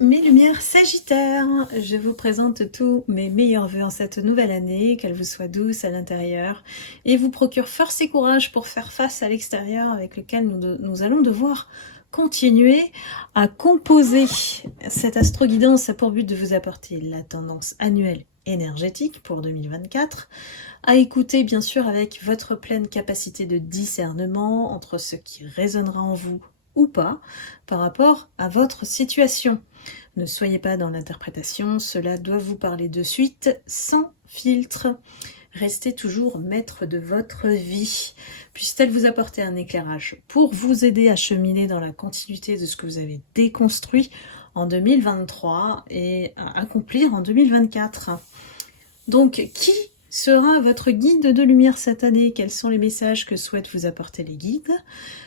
Mes lumières Sagittaires, je vous présente tous mes meilleurs vœux en cette nouvelle année, qu'elle vous soit douce à l'intérieur et vous procure force et courage pour faire face à l'extérieur avec lequel nous allons devoir continuer à composer. Cette astro-guidance a pour but de vous apporter la tendance annuelle énergétique pour 2024, à écouter bien sûr avec votre pleine capacité de discernement entre ce qui résonnera en vous ou pas par rapport à votre situation. Ne soyez pas dans l'interprétation, cela doit vous parler de suite, sans filtre. Restez toujours maître de votre vie. Puisse-t-elle vous apporter un éclairage pour vous aider à cheminer dans la continuité de ce que vous avez déconstruit en 2023 et à accomplir en 2024. Donc, qui sera votre guide de lumière cette année? Quels sont les messages que souhaitent vous apporter les guides?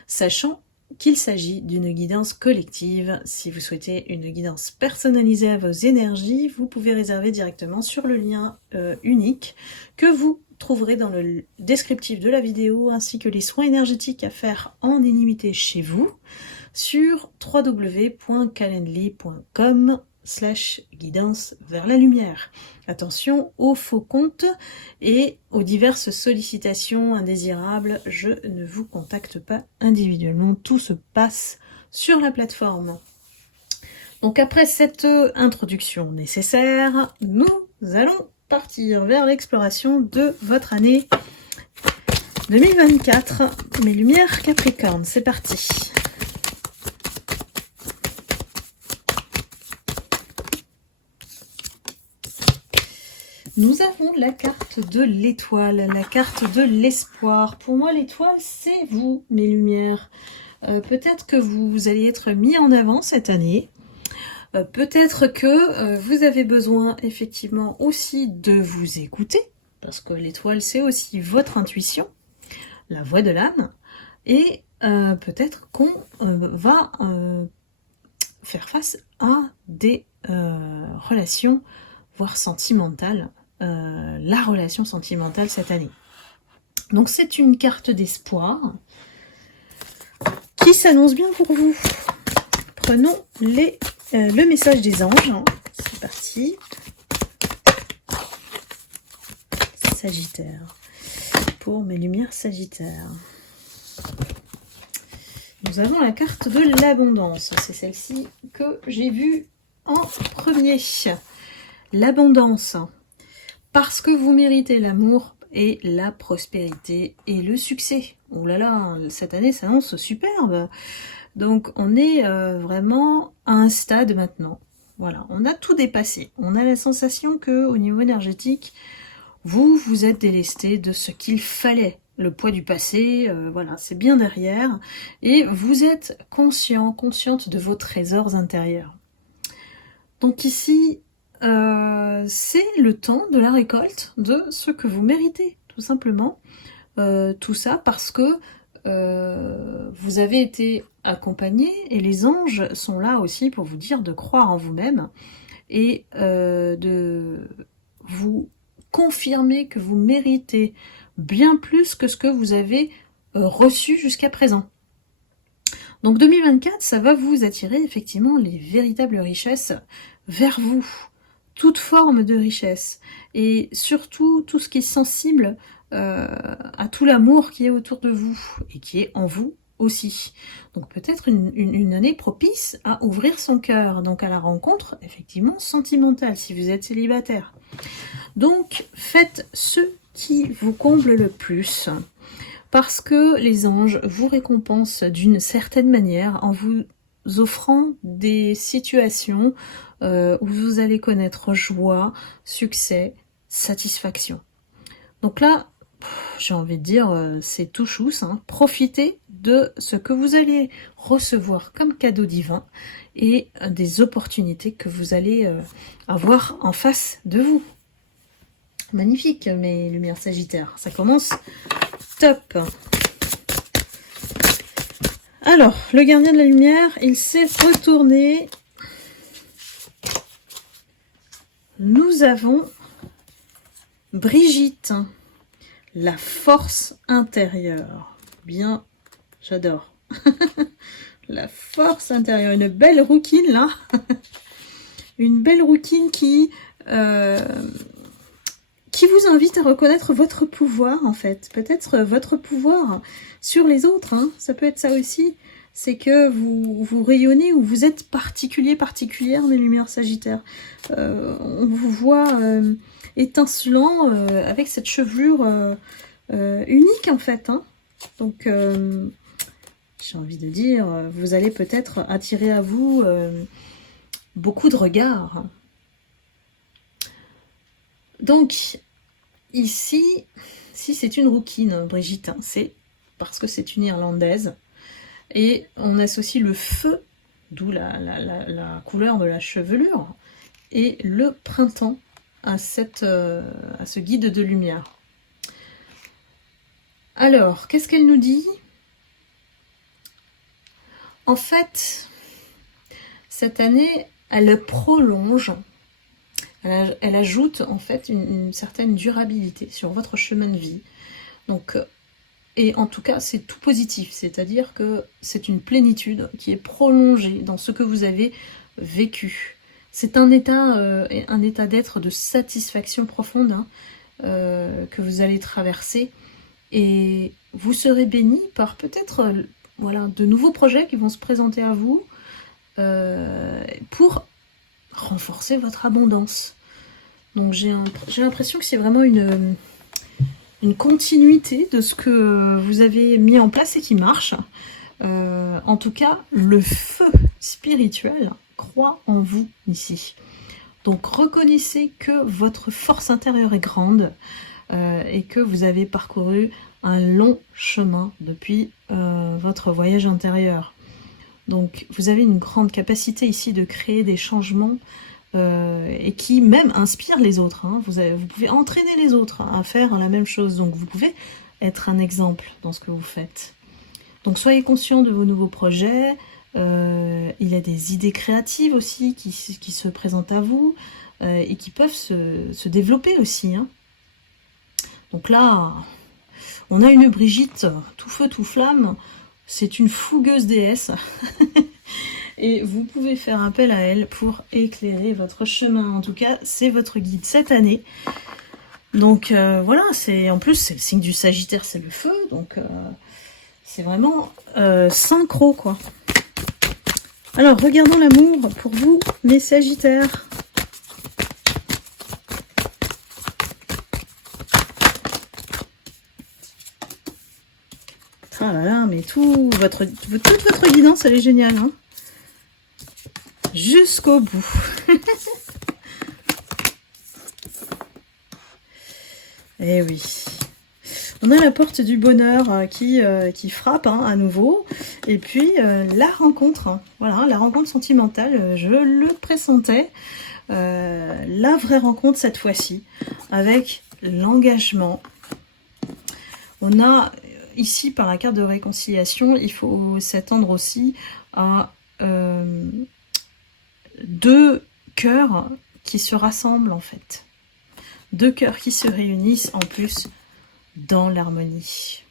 Sachant qu'il s'agit d'une guidance collective. Si vous souhaitez une guidance personnalisée à vos énergies, vous pouvez réserver directement sur le lien unique que vous trouverez dans le descriptif de la vidéo, ainsi que les soins énergétiques à faire en illimité chez vous sur www.calendly.com/guidance vers la lumière. Attention aux faux comptes et aux diverses sollicitations indésirables. Je ne vous contacte pas individuellement. Tout se passe sur la plateforme. Donc après cette introduction nécessaire, nous allons partir vers l'exploration de votre année 2024. Mes lumières Capricorne, c'est parti. Nous avons la carte de l'étoile, la carte de l'espoir. Pour moi, l'étoile, c'est vous, mes lumières. Peut-être que vous allez être mis en avant cette année. Peut-être que vous avez besoin effectivement aussi de vous écouter, parce que l'étoile, c'est aussi votre intuition, la voix de l'âme. Et peut-être qu'on va faire face à des relations, voire sentimentales, la relation sentimentale cette année. Donc c'est une carte d'espoir qui s'annonce bien pour vous. Prenons le message des anges. C'est parti. Sagittaire. Pour mes lumières Sagittaire. Nous avons la carte de l'abondance. C'est celle-ci que j'ai vue en premier. L'abondance. Parce que vous méritez l'amour et la prospérité et le succès. Oh là là, cette année s'annonce superbe. Donc on est vraiment à un stade maintenant. Voilà, on a tout dépassé. On a la sensation que au niveau énergétique, vous êtes délesté de ce qu'il fallait. Le poids du passé, voilà, c'est bien derrière. Et vous êtes consciente de vos trésors intérieurs. Donc ici, c'est le temps de la récolte de ce que vous méritez, tout simplement. Tout ça parce que vous avez été accompagné et les anges sont là aussi pour vous dire de croire en vous-même et de vous confirmer que vous méritez bien plus que ce que vous avez reçu jusqu'à présent. Donc 2024, ça va vous attirer effectivement les véritables richesses vers vous. Toute forme de richesse et surtout tout ce qui est sensible à tout l'amour qui est autour de vous et qui est en vous aussi. Donc peut-être une année propice à ouvrir son cœur, donc à la rencontre effectivement sentimentale si vous êtes célibataire. Donc faites ce qui vous comble le plus parce que les anges vous récompensent d'une certaine manière en vous offrant des situations où vous allez connaître joie, succès, satisfaction. Donc là, j'ai envie de dire, c'est tout chousse, hein. Profitez de ce que vous allez recevoir comme cadeau divin et des opportunités que vous allez avoir en face de vous. Magnifique, mes lumières Sagittaires. Ça commence top. Alors, le gardien de la lumière, il s'est retourné. Nous avons Brigitte, la force intérieure. Bien, j'adore. La force intérieure, une belle rouquine là. une belle rouquine qui vous invite à reconnaître votre pouvoir, en fait. Peut-être votre pouvoir sur les autres, hein. Ça peut être ça aussi. C'est que vous rayonnez ou vous êtes particulière, mes lumières sagittaires. On vous voit étincelant avec cette chevelure unique, en fait, hein. Donc, j'ai envie de dire, vous allez peut-être attirer à vous beaucoup de regards. Donc, ici, si c'est une rouquine, Brigitte, hein, c'est parce que c'est une Irlandaise. Et on associe le feu, d'où la couleur de la chevelure, et le printemps à ce guide de lumière. Alors, qu'est-ce qu'elle nous dit? En fait, cette année, elle prolonge, elle ajoute en fait une certaine durabilité sur votre chemin de vie. Donc, et en tout cas, c'est tout positif, c'est-à-dire que c'est une plénitude qui est prolongée dans ce que vous avez vécu. C'est un état d'être de satisfaction profonde, hein, que vous allez traverser, et vous serez béni par peut-être voilà, de nouveaux projets qui vont se présenter à vous pour renforcer votre abondance. Donc j'ai l'impression que c'est vraiment une continuité de ce que vous avez mis en place et qui marche. En tout cas, le feu spirituel croit en vous ici. Donc reconnaissez que votre force intérieure est grande et que vous avez parcouru un long chemin depuis votre voyage intérieur. Donc vous avez une grande capacité ici de créer des changements et qui même inspire les autres, hein. Vous pouvez entraîner les autres à faire la même chose, donc vous pouvez être un exemple dans ce que vous faites. Donc soyez conscient de vos nouveaux projets, il y a des idées créatives aussi qui se présentent à vous et qui peuvent se développer aussi, hein. Donc là, on a une Brigitte tout feu tout flamme, c'est une fougueuse déesse. Et vous pouvez faire appel à elle pour éclairer votre chemin. En tout cas, c'est votre guide cette année. Donc voilà, en plus c'est le signe du Sagittaire, c'est le feu. Donc c'est vraiment synchro, quoi. Alors, regardons l'amour pour vous, mes Sagittaires. Ah là là, mais toute votre guidance, elle est géniale, hein. Jusqu'au bout. Eh oui. On a la porte du bonheur qui frappe, hein, à nouveau. Et puis la rencontre, hein. Voilà, la rencontre sentimentale, je le pressentais. La vraie rencontre cette fois-ci, avec l'engagement. On a ici, par la carte de réconciliation, il faut s'attendre aussi à deux cœurs qui se rassemblent, en fait. Deux cœurs qui se réunissent en plus dans l'harmonie.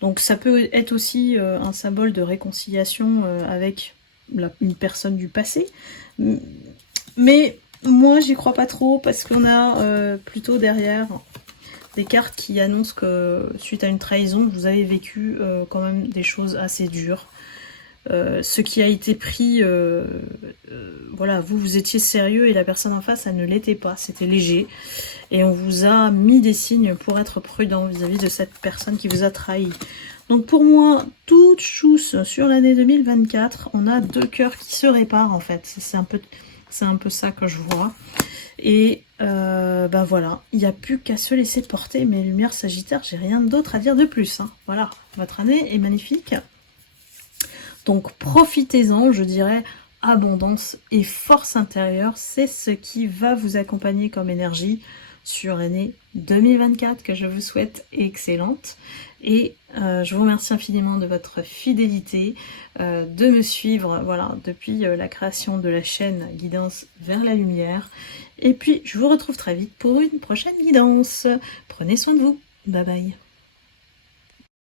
Donc ça peut être aussi un symbole de réconciliation avec une personne du passé. Mais moi, j'y crois pas trop parce qu'on a plutôt derrière des cartes qui annoncent que suite à une trahison, vous avez vécu quand même des choses assez dures. Ce qui a été pris, voilà, vous étiez sérieux et la personne en face, elle ne l'était pas, c'était léger. Et on vous a mis des signes pour être prudent vis-à-vis de cette personne qui vous a trahi. Donc pour moi, toute chousse sur l'année 2024, on a deux cœurs qui se réparent en fait. C'est un peu ça que je vois. Et ben voilà, il n'y a plus qu'à se laisser porter. Mes lumières Sagittaires, j'ai rien d'autre à dire de plus, hein. Voilà, votre année est magnifique. Donc profitez-en, je dirais, abondance et force intérieure, c'est ce qui va vous accompagner comme énergie sur l'année 2024 que je vous souhaite excellente. Et je vous remercie infiniment de votre fidélité, de me suivre voilà, depuis la création de la chaîne Guidance vers la lumière. Et puis je vous retrouve très vite pour une prochaine guidance. Prenez soin de vous. Bye bye.